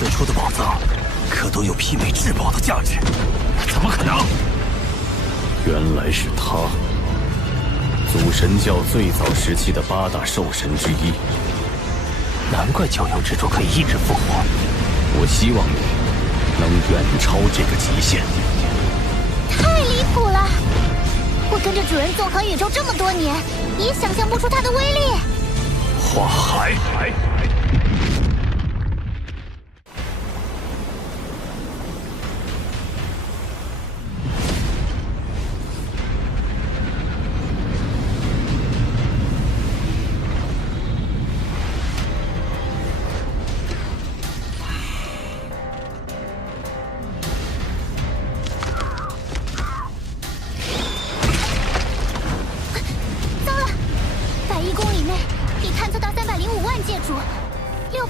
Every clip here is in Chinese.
此处的宝藏，可都有媲美至宝的价值，怎么可能？原来是他，祖神教最早时期的8大兽神之一。难怪九幽之主可以一直复活。我希望你能远超这个极限。太离谱了！我跟着主人纵横宇宙这么多年，也想象不出他的威力。花海。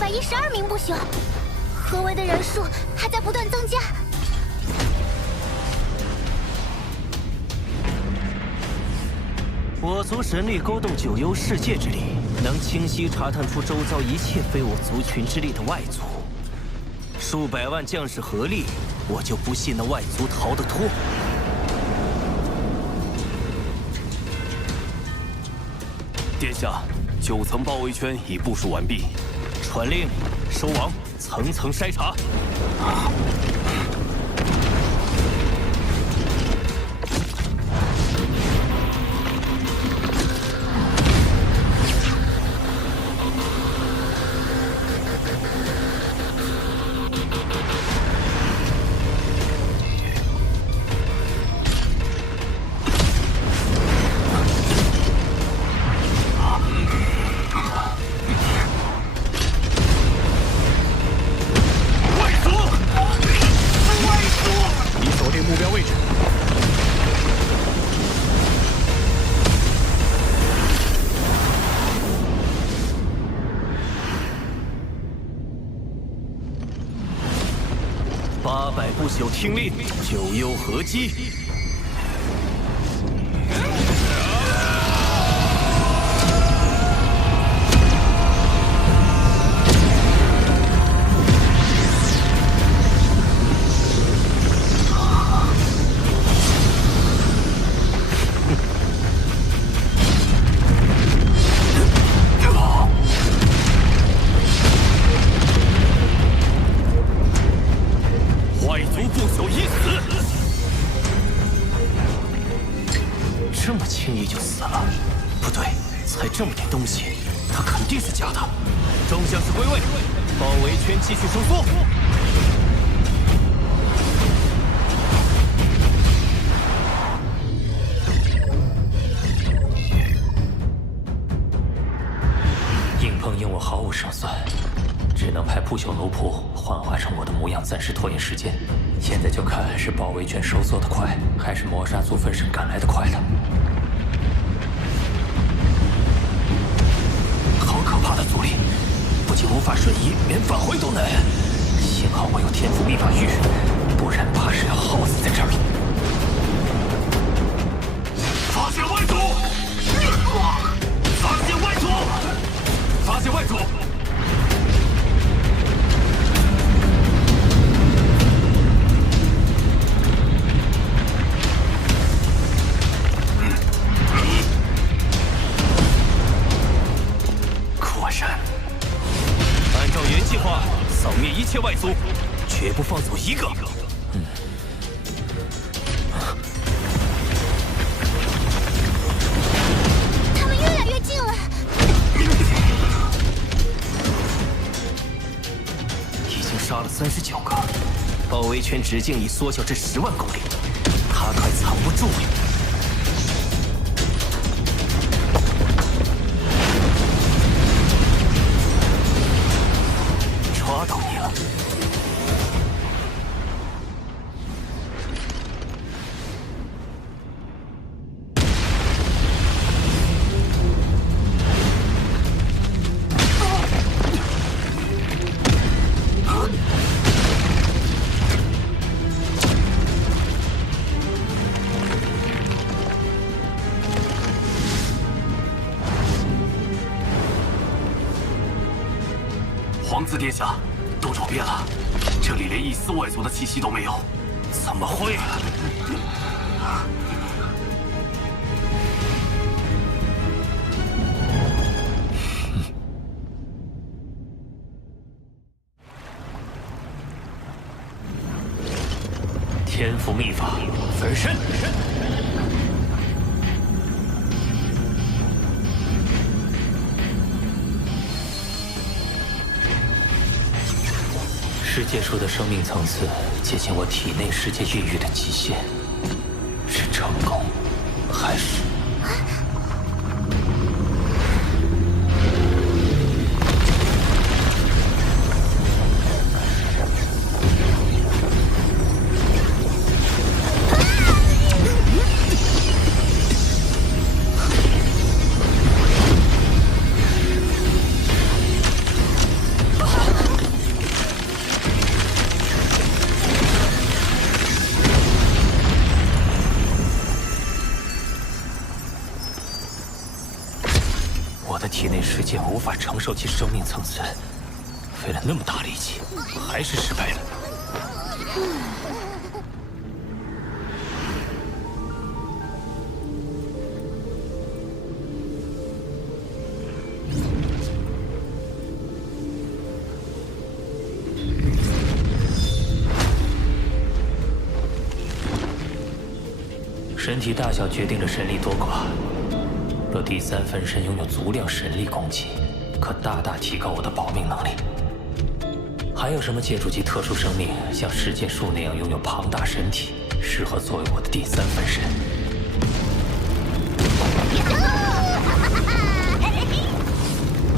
612名不朽，合围的人数还在不断增加。我族神力勾动九幽世界之力，能清晰查探出周遭一切非我族群之力的外族。数百万将士合力，我就不信那外族逃得脱。殿下，9层包围圈已部署完毕。传令，收网，层层筛查。800不朽听令，九幽合击。这么轻易就死了？不对，才这么点东西，他肯定是假的。众将士归位，包围圈继续收缩。硬碰硬，我毫无胜算，只能派不朽楼仆幻化成我的模样，暂时拖延时间。现在就看是包围圈收缩的快，还是魔杀族分身赶来的快了。好可怕的阻力，不仅无法瞬移，连返回都难。幸好我有天赋秘法玉，不然怕是要耗死在这儿了。发现外族！发现外族！发现外族！扫灭一切外族，绝不放走一个。他们越来越近了，已经杀了39个，包围圈直径已缩小至10万公里，他快藏不住了。抓到你了！皇子殿下，都找遍了，这里连一丝外族的气息都没有，怎么会？天赋秘法，分身。世界树的生命层次接近我体内世界孕育的极限，是成功，还是？体内世界无法承受其生命层次，费了那么大力气，还是失败了。身体大小决定着神力多寡。若第三分身拥有足量神力攻击，可大大提高我的保命能力。还有什么借助其特殊生命，像世界树那样拥有庞大身体，适合作为我的第三分身？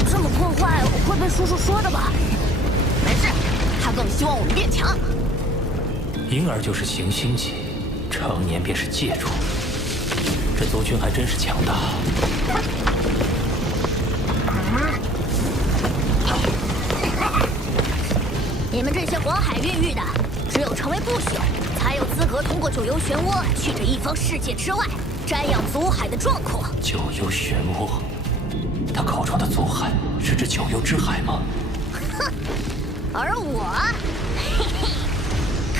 这么破坏，我会被叔叔说的吧？没事，他更希望我们变强。婴儿就是行星级，成年便是界主。这族群还真是强大。你们这些黄海孕育的，只有成为不朽，才有资格通过九幽漩涡去这一方世界之外，瞻仰祖海的壮阔。九幽漩涡，他口中的祖海是指九幽之海吗？哼，而我，嘿嘿，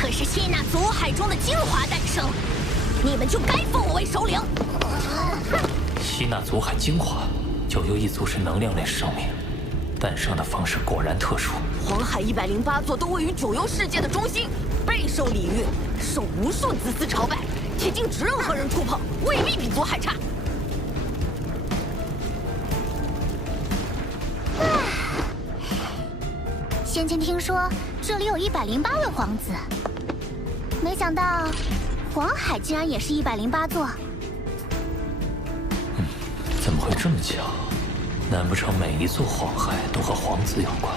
可是吸纳祖海中的精华诞生，你们就该封我为首领。吸纳祖海精华，九幽一族是能量类生命，诞生的方式果然特殊。黄海108座都位于九幽世界的中心，备受礼遇，受无数子嗣朝拜，铁定只任何人触碰，未必比祖海差。先前听说这里有108位皇子，没想到黄海竟然也是108座。怎么会这么巧？难不成每一座黄海都和皇子有关？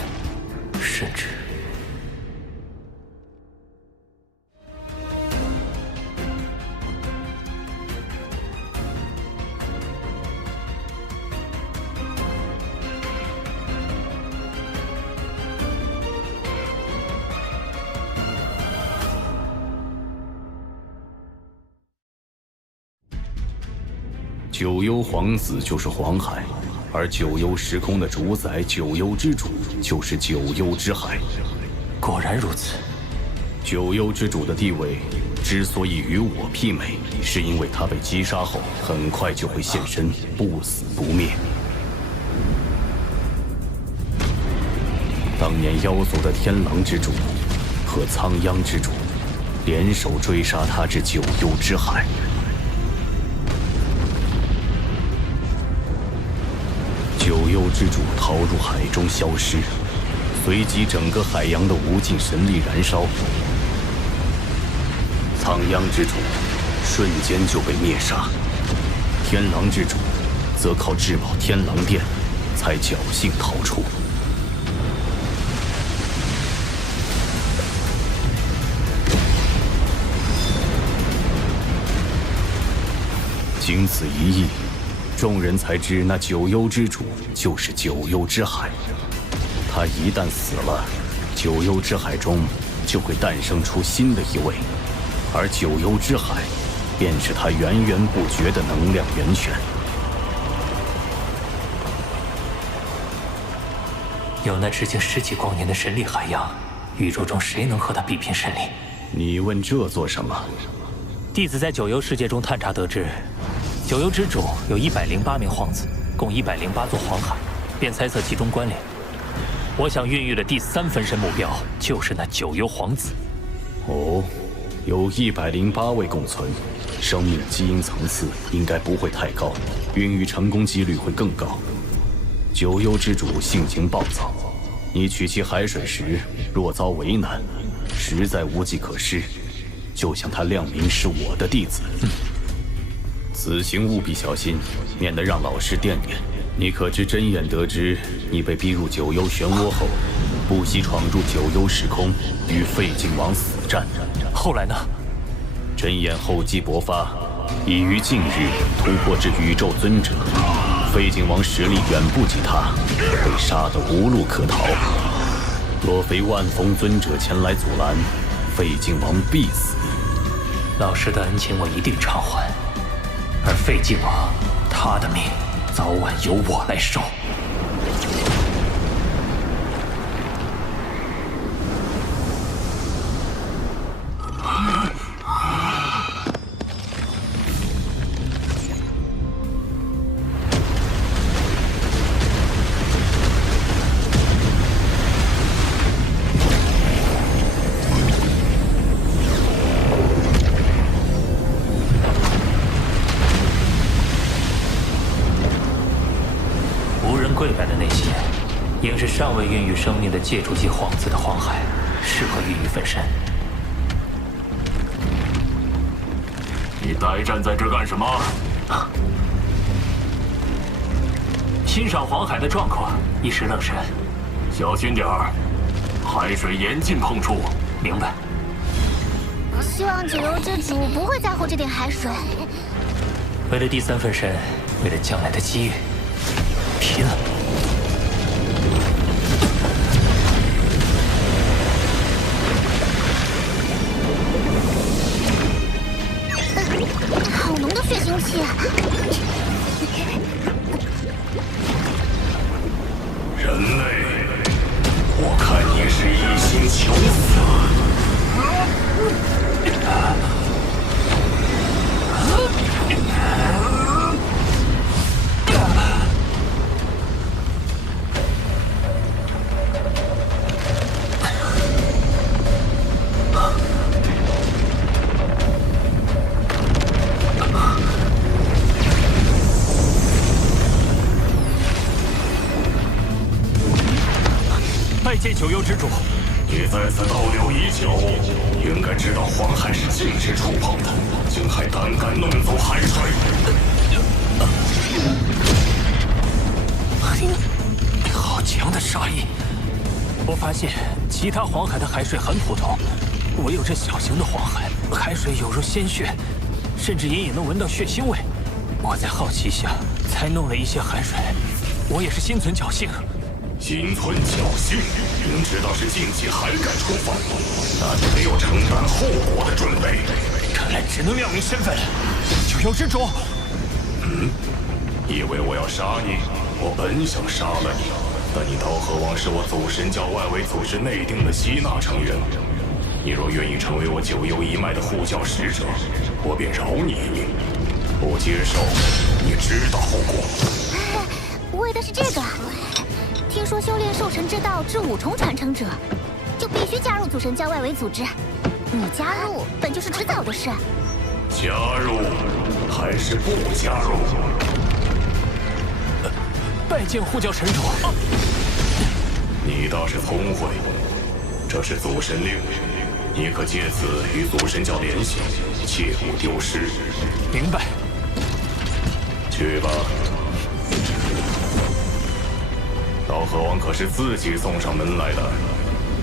甚至……九幽皇子就是黄海，而九幽时空的主宰九幽之主就是九幽之海。果然如此。九幽之主的地位之所以与我媲美，是因为他被击杀后很快就会现身，不死不灭。当年妖族的天狼之主和苍央之主联手追杀他至九幽之海。九幽之主逃入海中消失，随即整个海洋的无尽神力燃烧，苍央之主瞬间就被灭杀，天狼之主则靠至宝天狼殿才侥幸逃出。经此一役，众人才知那九幽之主就是九幽之海。他一旦死了，九幽之海中就会诞生出新的一位，而九幽之海便是他源源不绝的能量源泉。有那直径10几光年的神力海洋，宇宙中谁能和他比拼神力？你问这做什么？弟子在九幽世界中探查得知，九幽之主有108名皇子，共108座黄海，便猜测其中关联。我想孕育的第3分身目标就是那九幽皇子。哦，有108位共存，生命基因层次应该不会太高，孕育成功几率会更高。九幽之主性情暴躁，你取其海水时若遭为难，实在无计可施。就向他亮明是我的弟子。此行务必小心，免得让老师惦念。你可知真眼得知你被逼入九幽漩涡后，不惜闯入九幽时空，与废晋王死战。后来呢？真眼厚积薄发，已于近日突破至宇宙尊者。废晋王实力远不及他，被杀得无路可逃。若非万峰尊者前来阻拦，废晋王必死。老师的恩情我一定偿还，而废晋王他的命早晚由我来受。跪拜的那些，应是尚未孕育生命的借助级皇子的黄海，适合孕育分身。你呆站在这干什么？欣赏黄海的壮阔，一时愣神。小心点儿，海水严禁碰触。明白。希望九幽之主不会在乎这点海水。为了第3分身，为了将来的机遇，拼了！好浓的血腥气！人类，我看你是一心求死。拜见九幽之主。你在此逗留已久，应该知道黄海是禁止触碰的，竟还胆敢弄走海水！好强的杀意！我发现其他黄海的海水很普通，唯有这小型的黄海，海水有如鲜血，甚至隐隐能闻到血腥味。我在好奇下才弄了一些海水，我也是心存侥幸。心存侥幸，明知道是禁忌还敢触犯，那你没有承担后果的准备。看来只能亮明身份。九幽之主，以为我要杀你？我本想杀了你，但你刀河王是我祖神教外围组织内定的吸纳成员。你若愿意成为我九幽一脉的护教使者，我便饶你一命；不接受，你知道后果。为的是这个。听说修炼兽神之道之5重传承者，就必须加入祖神教外围组织。你加入本就是迟早的事。加入还是不加入？拜见护教神主。你倒是聪慧，这是祖神令，你可借此与祖神教联系，切勿丢失。明白。去吧。刀河王可是自己送上门来的，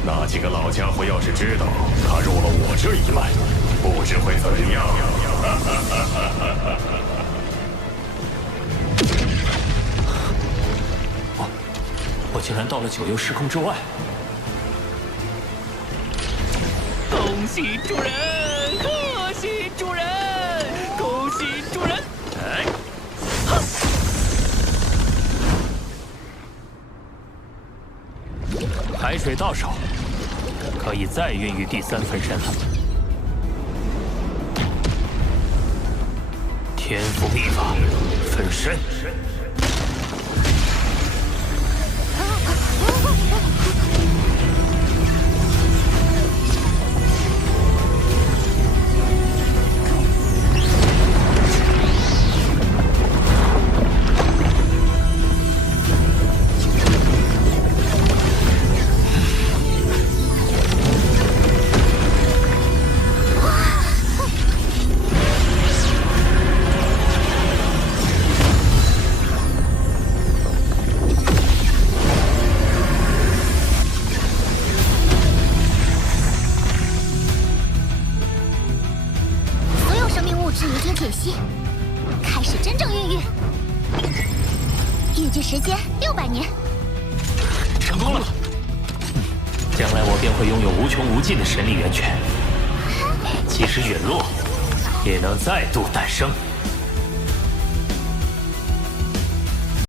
那几个老家伙要是知道他入了我这一脉，不知会怎样。我竟然到了九幽时空之外。恭喜主人，贺喜主人，恭喜主人！哎，海水到手，可以再孕育第3分身了。天赋秘法，分身。解析，开始真正孕育。预计时间600年。成功了！将来我便会拥有无穷无尽的神力源泉，即使陨落，也能再度诞生。